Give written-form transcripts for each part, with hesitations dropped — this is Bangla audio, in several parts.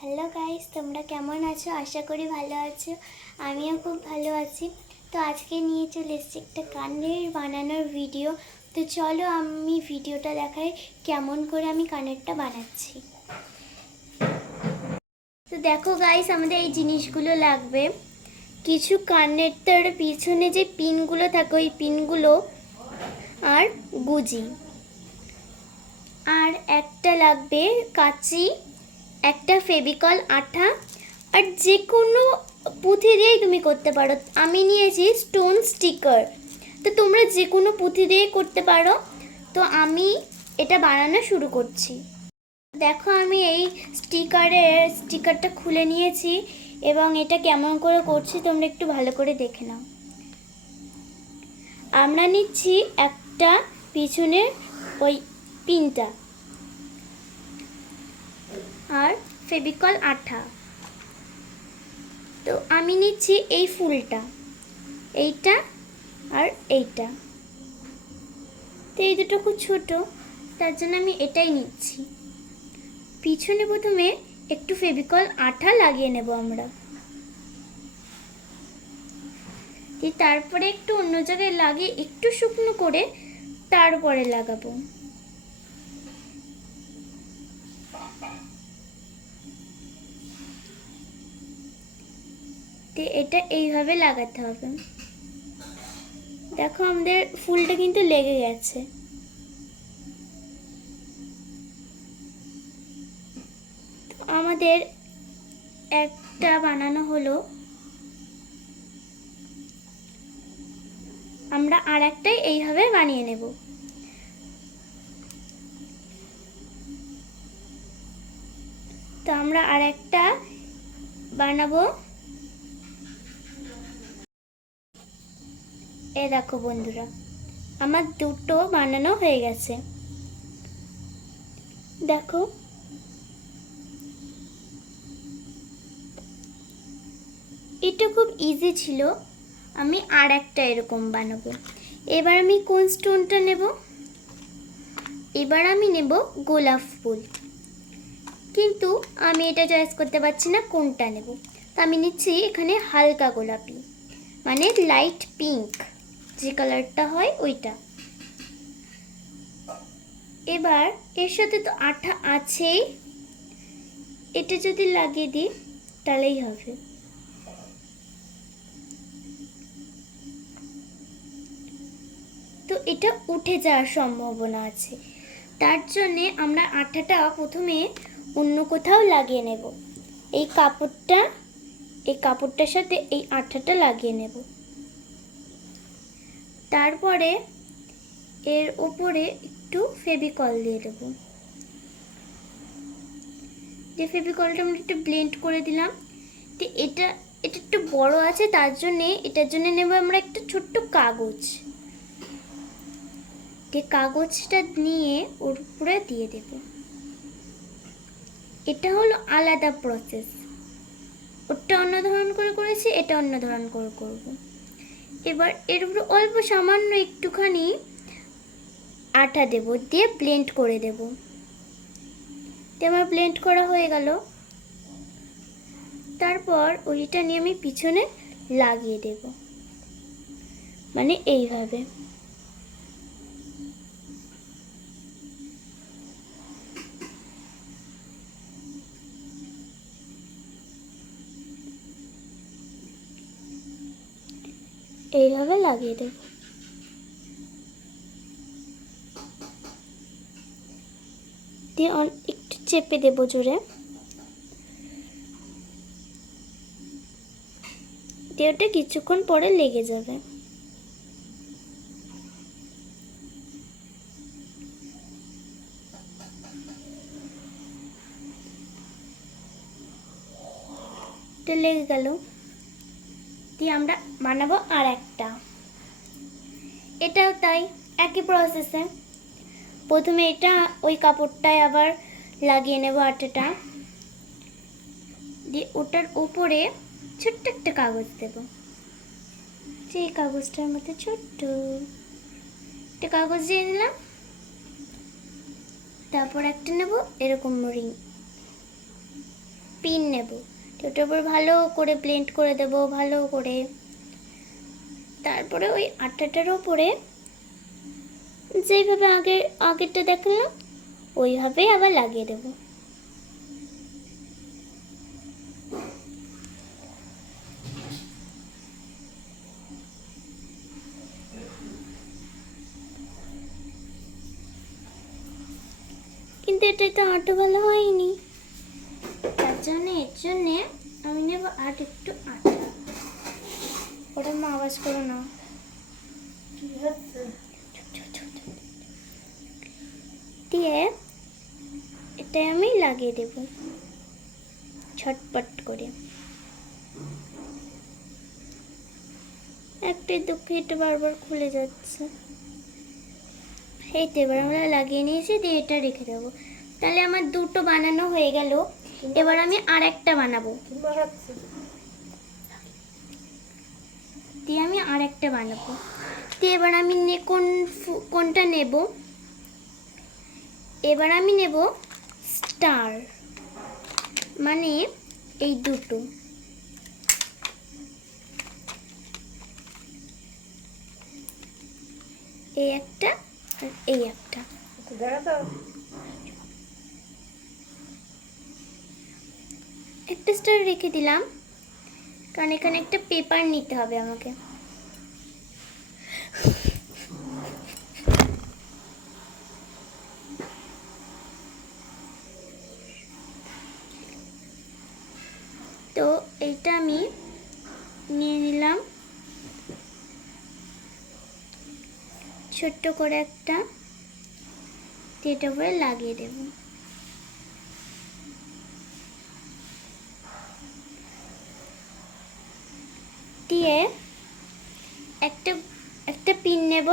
হ্যালো গাইস, তোমরা কেমন আছো? আশা করি ভালো আছো। আমিও খুব ভালো আছি। তো আজকে নিয়ে চলে এসেছি একটা কানের বানানোর ভিডিও। তো চলো আমি ভিডিওটা দেখাই কেমন করে আমি কানেরটা বানাচ্ছি। তো দেখো গাইস, আমাদের এই জিনিসগুলো লাগবে। কিছু কানেরটার পিছনে যে পিনগুলো থাকে ওই পিনগুলো, আর গুজি, আর একটা লাগবে কাঁচি, একটা ফেভিকল আঠা, আর যে কোনো পুঁথি দিয়েই তুমি করতে পারো। আমি নিয়েছি স্টোন স্টিকার, তো তোমরা যে কোনো পুঁথি দিয়ে করতে পারো। তো আমি এটা বানানো শুরু করছি। দেখো আমি এই স্টিকারটা খুলে নিয়েছি এবং এটা কেমন করে করছি তোমরা একটু ভালো করে দেখে নাও। আমরা নিচ্ছি একটা পিছনের ওই পিনটা, আর ফেভিকল আঠা। তো আমি নিচ্ছি এই ফুলটা, এইটা আর এইটা। তো এই দুটো খুব ছোটো, তার জন্য আমি এটাই নিচ্ছি। পিছনে প্রথমে একটু ফেভিকল আঠা লাগিয়ে নেব আমরা, তারপরে একটু অন্য জায়গায় লাগিয়ে একটু শুকনো করে তারপরে লাগাবো। তো এটা এইভাবে লাগাতে হবে। দেখো আমাদের ফুলটা কিন্তু লেগে গেছে। আমাদের একটা বানানো হলো, আমরা আর একটাই এইভাবে বানিয়ে নেব। তো আমরা আর একটা বানাবো। এ দেখো বন্ধুরা, আমার দুটো বানানো হয়ে গেছে। দেখো এটা খুব ইজি ছিল। আমি আর একটা এরকম বানাবো। এবার আমি কোন স্টোনটা নেব? এবার আমি নেব গোলাপ ফুল, কিন্তু আমি এটা চয়েস করতে পারছি না কোনটা নেব। তো আমি নিচ্ছি এখানে হালকা গোলাপি, মানে লাইট পিঙ্ক, যে কালারটা হয় ওইটা। এবার এর সাথে তো আঠা আছেই, এটা যদি লাগিয়ে দিই তাহলেই হবে। তো এটা উঠে যাওয়ার সম্ভাবনা আছে, তার জন্যে আমরা আঠাটা প্রথমে অন্য কোথাও লাগিয়ে নেব। এই কাপড়টার সাথে এই আঠাটা লাগিয়ে নেব। তারপরে এর উপরে একটু ফেভিকল দিয়ে দেব। যে ফেভিকলটা আমরা একটু ব্লেন্ড করে দিলাম। তো এটা একটু বড় আছে, তার জন্যে এটার জন্য নেব আমরা একটা ছোট্ট কাগজ। যে কাগজটা নিয়ে ওর উপরে দিয়ে দেব। এটা হলো আলাদা প্রসেস, ওটা অন্য ধরন করে করেছি, এটা অন্য ধরন করে করব। এবার এর উপরে অল্প সামান্য একটুখানি আটা দেব, দিয়ে ব্লেন্ড করে দেব। আমার ব্লেন্ড করা হয়ে গেল। তারপর ওইটা নিয়ে আমি পিছনে লাগিয়ে দেব, মানে এইভাবে। এইভাবে লাগিয়ে দেব। দিয়ে একটু চেপে দেব জোরে, দিয়ে ওটা কিছুক্ষণ পরে লেগে যাবে। এটা লেগে গেল। দিয়ে আমরা বানাবো আর একটা। এটাও তাই, একই প্রসেসে। প্রথমে এটা ওই কাপড়টায় আবার লাগিয়ে নেব আটাটা, দিয়ে ওটার উপরে ছোট্ট একটা কাগজ দেব। যে কাগজটার মধ্যে ছোট্ট একটা কাগজ দিয়ে নিলাম। তারপর একটা নেব এরকম রিং, পিন নেব, ওটার উপর ভালো করে ব্লেন্ড করে দেব ভালো করে। তারপরে ওই আটাটার ওপরে যেইভাবে আগেরটা দেখলাম ওইভাবেই আবার লাগিয়ে দেব। কিন্তু এটাই তো আটা ভালো হয়নি, তার জন্য এর জন্যে আমি নেব আর একটু আটা। ওটা মা আওয়াজ করো না। দিয়ে এটাই আমি লাগিয়ে দেব ছটপট করে। একটাই দুঃখে এটা বারবার খুলে যাচ্ছে। এই তো এবার আমরা লাগিয়ে নিয়েছি, দিয়ে এটা রেখে দেবো। তাহলে আমার দুটো বানানো হয়ে গেল। এবার আমি আর একটা বানাবো, দিয়ে আমি আর একটা বানাবো। দিয়ে এবার আমি কোনটা নেব, এবার আমি নেব স্টার, মানে এই দুটো। এই একটা আর এই একটা। একটা স্টার রেখে দিলাম, কারণ এখানে একটা পেপার নিতে হবে আমাকে। তো এইটা আমি নিয়ে নিলাম ছোট্ট করে একটা, এটা উপরে লাগিয়ে দেব। দিয়ে একটা পিন নেব,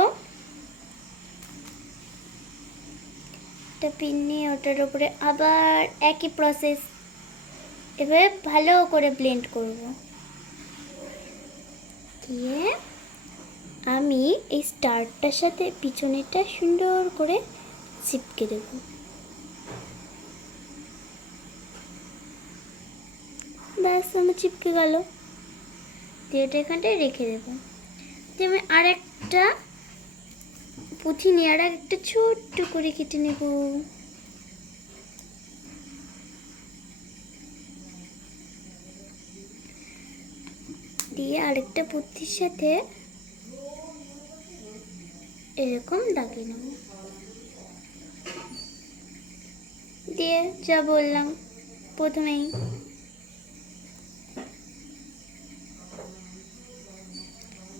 একটা পিন নিয়ে ওটার উপরে আবার একই প্রসেস এভাবে ভালো করে ব্লেন্ড করব। দিয়ে আমি এই স্টারটার সাথে পিছনেরটা সুন্দর করে চিপকে দেব। ব্যাস আমার চিপকে গেল। দিয়ে এটা এখানটায় রেখে দেবো। দিয়ে আমি আর একটা পুঁথি নিয়ে আর একটা ছোট্ট করে কেটে নেব। দিয়ে আরেকটা পুঁথির সাথে এরকম লাগিয়ে নেব। দিয়ে যা বললাম প্রথমেই,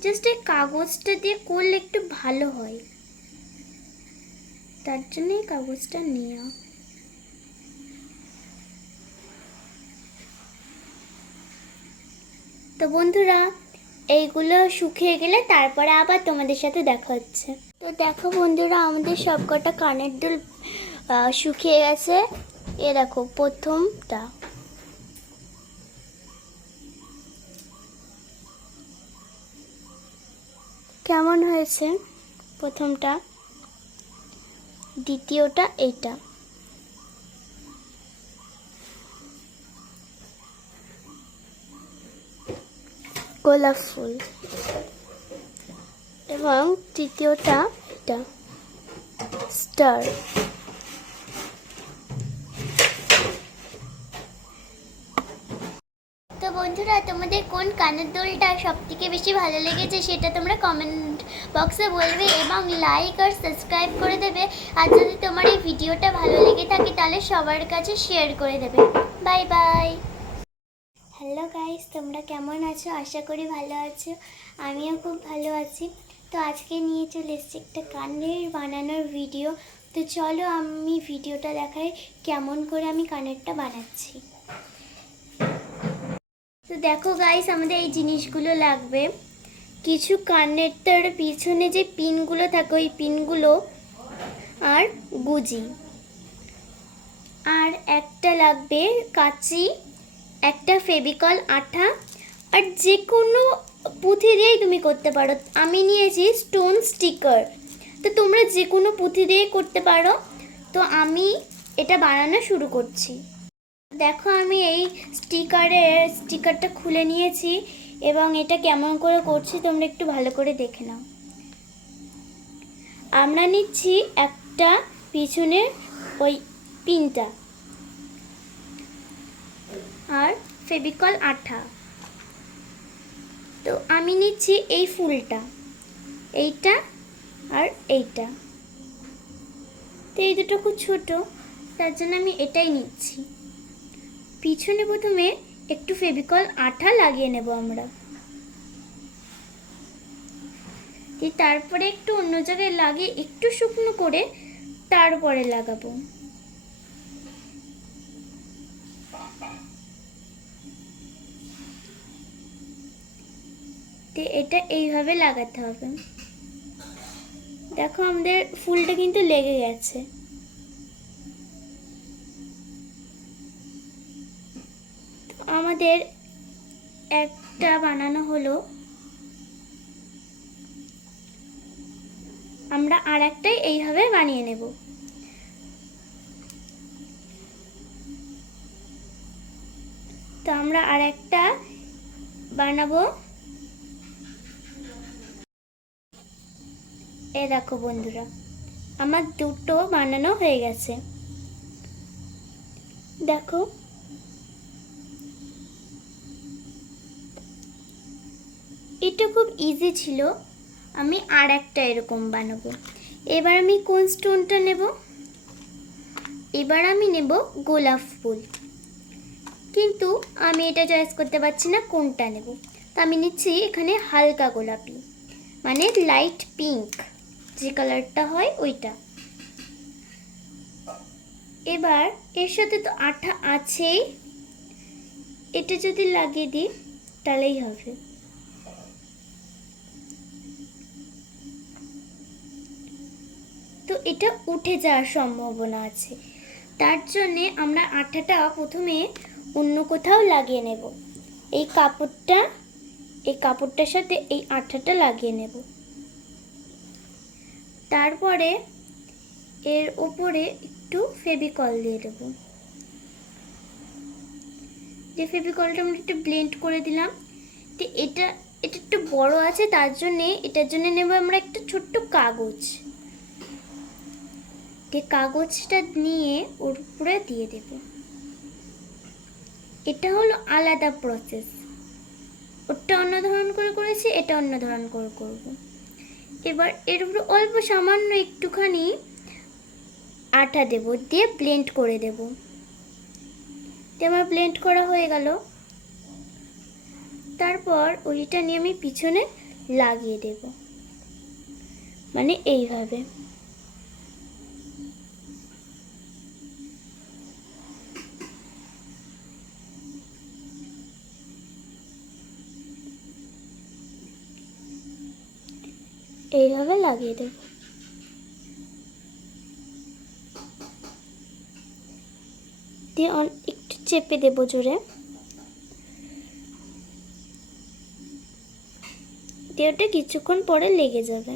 জাস্ট এই কাগজটা দিয়ে করলে একটু ভালো হয়, তার জন্য এই কাগজটা নেওয়া। তো বন্ধুরা, এইগুলো শুকিয়ে গেলে তারপরে আবার তোমাদের সাথে দেখা হচ্ছে। তো দেখো বন্ধুরা, আমাদের সবকটা কানের দুল শুকিয়ে গেছে। এ দেখো প্রথমটা, কেমন হয়েছে প্রথমটা, দ্বিতীয়টা এইটা, গোলাপ ফুল, এবং তৃতীয়টা এটা স্টার। তো বন্ধুরা, তোমাদের কোন কানের দুলটা সব থেকে বেশি ভালো লেগেছে সেটা তোমরা কমেন্ট বক্সে বলবে এবং লাইক আর সাবস্ক্রাইব করে দেবে। আর যদি তোমার এই ভিডিওটা ভালো লেগে থাকে তাহলে সবার কাছে শেয়ার করে দেবে। Bye bye. হ্যালো গাইস, তোমরা কেমন আছো? আশা করি ভালো আছো। আমিও খুব ভালো আছি। তো আজকে নিয়ে চলে এসেছি একটা কানের বানানোর ভিডিও। তো চলো আমি ভিডিওটা দেখাই কেমন করে আমি কানেরটা বানাচ্ছি। তো দেখো গাইস, আমাদের এই জিনিসগুলো লাগবে। কিছু কানেরটার পিছনে যে পিনগুলো থাকে ওই পিনগুলো, আর গুজি, আর একটা লাগবে কাঁচি, একটা ফেভিকল আঠা, আর যে কোনো পুঁথি দিয়েই তুমি করতে পারো। আমি নিয়েছি স্টোন স্টিকার, তো তোমরা যে কোনো পুঁথি দিয়ে করতে পারো। তো আমি এটা বানানো শুরু করছি। দেখো আমি এই স্টিকারটা খুলে নিয়েছি এবং এটা কেমন করে করছি তোমরা একটু ভালো করে দেখে নাও। আমরা নিচ্ছি একটা পিছনের ওই পিনটা আর ফেভিকল আঠা। তো আমি নিচ্ছি এই ফুলটা, এইটা আর এইটা। তো এই দুটো খুব ছোটো, তার জন্য আমি এটাই নিচ্ছি। পিছনে প্রথমে একটু ফেভিকল আঠা লাগিয়ে নেব আমরা, তারপরে একটু অন্য জায়গায় লাগিয়ে একটু শুকনো করে তারপরে লাগাবো। তো এটা এইভাবে লাগাতে হবে। দেখো আমাদের ফুলটা কিন্তু লেগে গেছে। আমাদের একটা বানানো হলো, আমরা আর একটাই এইভাবে বানিয়ে নেব। তো আমরা আর একটা বানাবো। এ দেখো বন্ধুরা, আমার দুটো বানানো হয়ে গেছে। দেখো এটা খুব ইজি ছিল। আমি আর একটা এরকম বানাবো। এবার আমি কোন স্টোনটা নেব? এবার আমি নেব গোলাপ ফুল, কিন্তু আমি এটা চয়েস করতে পারছি না কোনটা নেব। তো আমি নিচ্ছি এখানে হালকা গোলাপি, মানে লাইট পিঙ্ক যে কালারটা হয় ওইটা। এবার এর সাথে তো আঠা আছেই, এটা যদি লাগিয়ে দিই তাহলেই হবে। তো এটা উঠে যাওয়ার সম্ভাবনা আছে, তার জন্যে আমরা আঠাটা প্রথমে অন্য কোথাও লাগিয়ে নেব। এই কাপড়টার সাথে এই আঠাটা লাগিয়ে নেব। তারপরে এর উপরে একটু ফেভিকল দিয়ে দেব। যে ফেভিকলটা আমরা একটু ব্লেন্ড করে দিলাম। তো এটা একটু বড় আছে, তার জন্যে এটার জন্য নেব আমরা একটা ছোট্ট কাগজ। কাগজটা নিয়ে ওর উপরে দিয়ে দেব। এটা হলো আলাদা প্রসেস, ওটা অন্য ধরন করে করেছি, এটা অন্য ধরন করে করব। এবার এর উপরে অল্প সামান্য একটুখানি আঠা দেব, দিয়ে ব্লেন্ড করে দেব। আমার ব্লেন্ড করা হয়ে গেল। তারপর ওইটা নিয়ে আমি পিছনে লাগিয়ে দেব, মানে এইভাবে। এইভাবে লাগিয়ে দেব। দিয়ে একটু চেপে দেব জোরে, দিয়ে ওটা কিছুক্ষণ পরে লেগে যাবে।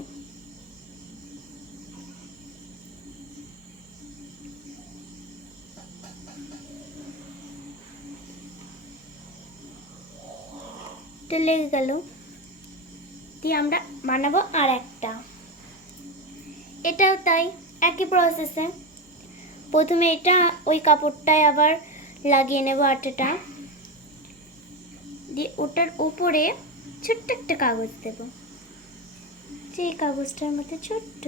এটা লেগে গেল। দিয়ে আমরা বানাবো আর একটা। এটাও তাই, একই প্রসেসে। প্রথমে এটা ওই কাপড়টায় আবার লাগিয়ে নেব আঠাটা, দিয়ে ওটার উপরে ছোট্ট একটা কাগজ দেব। যে কাগজটার মধ্যে ছোট্ট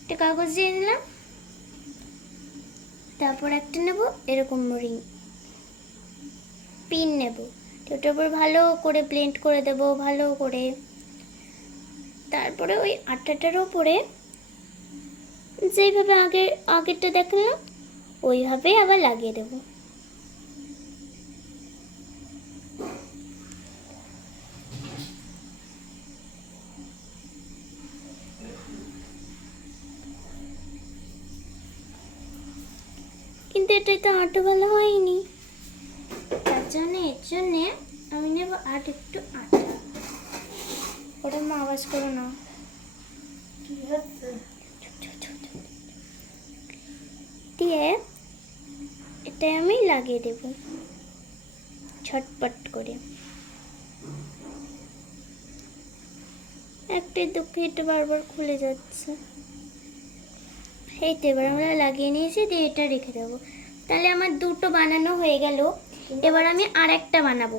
একটা কাগজ দিয়ে নিলাম। তারপর একটা নেব এরকম পিন নেব, ওটার উপর ভালো করে ব্লেন্ড করে দেব ভালো করে। তারপরে ওই আটাটার উপরে যেইভাবে আগেরটা দেখলাম ওইভাবেই আবার লাগিয়ে দেব। কিন্তু এটাই তো আটা ভালো হয়নি, তার জন্য এর জন্যে আমি নেব আর একটু আটা। ওটা মা আওয়াজ করো না। দিয়ে পাশটায় আমি লাগিয়ে দেব ছটপট করে। একটাই দুঃখ, এটা বারবার খুলে যাচ্ছে। এই তো এবার আমরা লাগিয়ে নিয়েছি, দিয়ে এটা রেখে দেবো। তাহলে আমার দুটো বানানো হয়ে গেল। এবার আমি আর একটা বানাবো,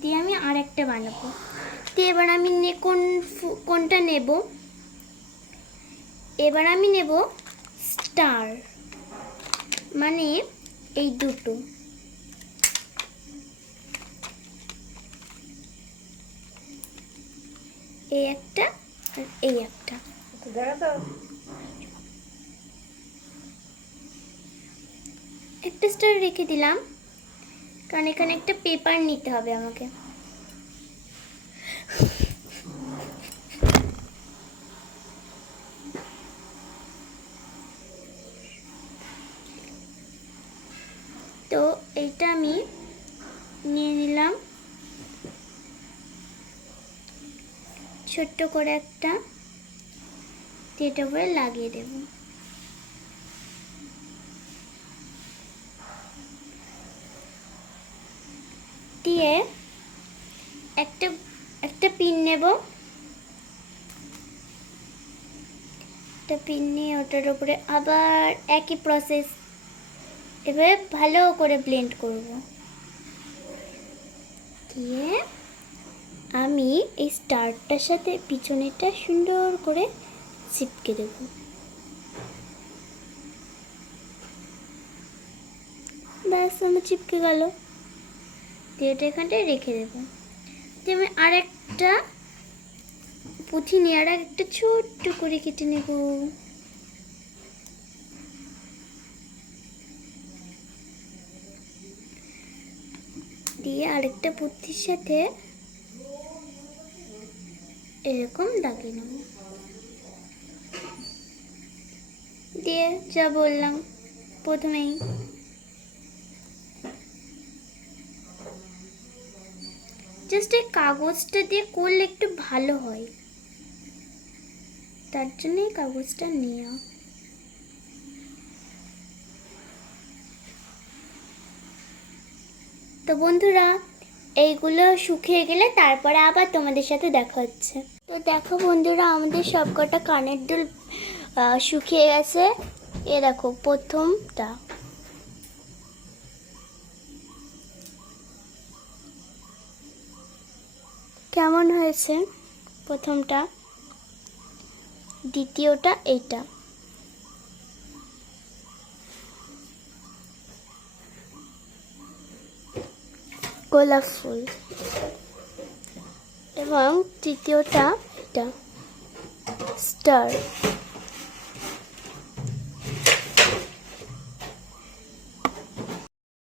দিয়ে আমি আর একটা বানাবো। দিয়ে এবার আমি কোনটা নেব? এবার আমি নেব স্টার, মানে এই দুটো। এই একটা আর এই একটা। একটা স্টার রেখে দিলাম, কারণ এখানে একটা পেপার নিতে হবে আমাকে। তো এইটা আমি নিয়ে নিলাম ছোট্ট করে একটা, এটা উপরে লাগিয়ে দেব। দিয়ে একটা পিন নেব, একটা পিন নিয়ে ওটার উপরে আবার একই প্রসেস, এবারে ভালো করে ব্লেন্ড করব। দিয়ে আমি এই স্টারটার সাথে পিছনেরটা সুন্দর করে চিপকে দেব। ব্যাস আমার চিপকে গেল। দিয়ে এটা এখানটায় রেখে দেব। দিয়ে আমি আর একটা পুঁথি নিয়ে আর একটা ছোট্ট করে কেটে নেব। দিয়ে আরেকটা পুঁথির সাথে এরকম লাগিয়ে নেব। দিয়ে যা বললাম প্রথমেই, জাস্ট এই কাগজটা দিয়ে করলে একটু ভালো হয়, তার জন্য এই কাগজটা নেওয়া। তো বন্ধুরা, এইগুলো শুকিয়ে গেলে তারপরে আবার তোমাদের সাথে দেখা হচ্ছে। তো দেখো বন্ধুরা, আমাদের সবকটা কানের দুল শুকিয়ে গেছে। এ দেখো প্রথমটা, কেমন হয়েছে প্রথমটা, দ্বিতীয়টা এইটা, গোলাপ ফুল, এবং তৃতীয়টা এটা স্টার।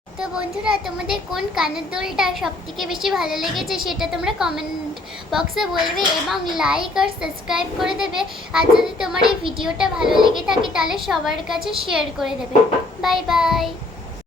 তো বন্ধুরা, তোমাদের কোন কানের দুলটা সব থেকে বেশি ভালো লেগেছে সেটা তোমরা কমেন্ট বক্সে বলবে, এবং লাইক আর সাবস্ক্রাইব করে দেবে। আর যদি তোমার এই ভিডিওটা ভালো লেগে থাকে তাহলে সবার কাছে শেয়ার করে দেবে। Bye bye.